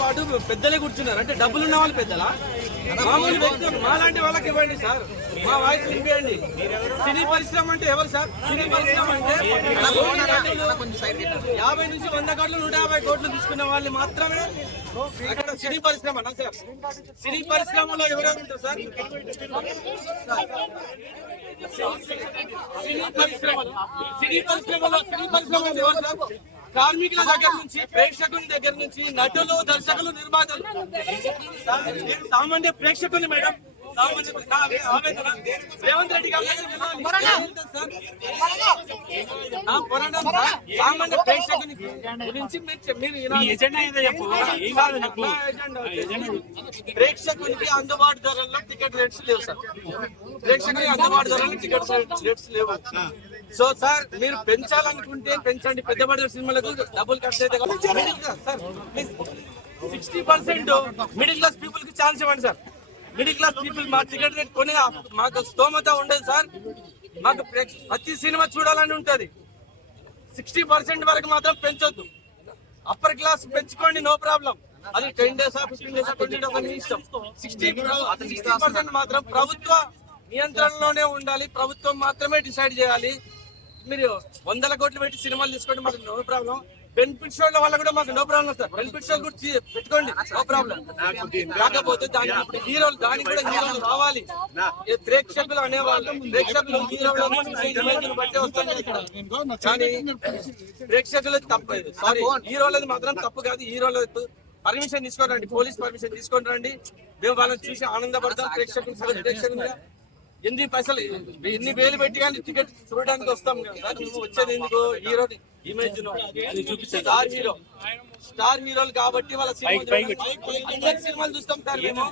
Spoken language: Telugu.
పాటు పెద్దలే కూర్చున్నారు అంటే డబ్బులు ఉన్న వాళ్ళు పెద్దలా మామూలు వ్యక్తులు మాలాంటి వాళ్ళకి ఇవ్వండి సార్ మా వాయిస్ వినిపించండి సినీ పరిశ్రమ అంటే ఎవరు సార్ సినీ పరిశ్రమ అంటే 50 నుంచి 100 కోట్లు 150 కోట్లు తీసుకున్న వాళ్ళు మాత్రమే అక్కడ సినీ పరిశ్రమ సార్ సినీ పరిశ్రమలో ఎవరెవరు ఉంటారు సార్ సినీ పరిశ్రమలో ఎవరు సార్ కార్మికుల దగ్గర నుంచి ప్రేక్షకుల దగ్గర నుంచి నటులు దర్శకులు నిర్మాతలు సామాన్య ప్రేక్షకులు మేడం రేవంత్ రెడ్డి గారు సామాన్య ప్రేక్షకుని గురించి ప్రేక్షకునికి అందుబాటు ధరల్లో టికెట్ రేట్స్ లేవు సార్ ప్రేక్షకునికి అందుబాటు ధరల్లో టికెట్ రేట్స్ లేవు సో సార్ మీరు పెంచాలనుకుంటే పెంచండి పెద్ద బడ్జెట్ సినిమాలకు డబ్బులు ఖర్చు అయితే సార్ 60% మిడిల్ క్లాస్ పీపుల్ కి ఛాన్స్ ఇవ్వండి సార్ మిడిల్ క్లాస్ పీపుల్ మా టికెట్ రేట్ కొనే మాకు స్తోమత ఉండదు సార్ మాకు ప్రతి సినిమా చూడాలని ఉంటది 60% వరకు మాత్రం పెంచొద్దు అప్పర్ క్లాస్ పెంచుకోండి నో ప్రాబ్లం అది 10 days 15 days 20 days అని ఇష్టం 60% మాత్రం ప్రభుత్వ నియంత్రణలోనే ఉండాలి ప్రభుత్వం మాత్రమే డిసైడ్ చేయాలి మీరు 100 కోట్లు పెట్టి సినిమాలు తీసుకోండి మాకు నో ప్రాబ్లం బెనిఫిట్ షోల వల్ల కూడా మాకు నో ప్రాబ్లం సార్ బెనిఫిట్ షోలు కూడా పెట్టుకోండి నో ప్రాబ్లం కాకపోతే దానికి హీరోలు దానికి కూడా హీరోలు రావాలి ప్రేక్షకులు అనేవాళ్ళు ప్రేక్షకులు హీరోలు బట్టే వస్తుంది కానీ ప్రేక్షకులకు తప్పదు సారీ హీరోలది మాత్రం తప్పు కాదు హీరోలకు పర్మిషన్ తీసుకొని రండి పోలీస్ పర్మిషన్ తీసుకొని రండి మేము వాళ్ళని చూసి ఆనందపడతాం ప్రేక్షకులు ఎన్ని పైసలు ఎన్ని వేలు పెట్టి కానీ టికెట్ చూడడానికి వస్తాం సార్ మేము వచ్చేది ఎందుకు హీరో ఇమేజ్ స్టార్ హీరోలు కాబట్టి వాళ్ళ సినిమాలు చూస్తాం సార్ మేము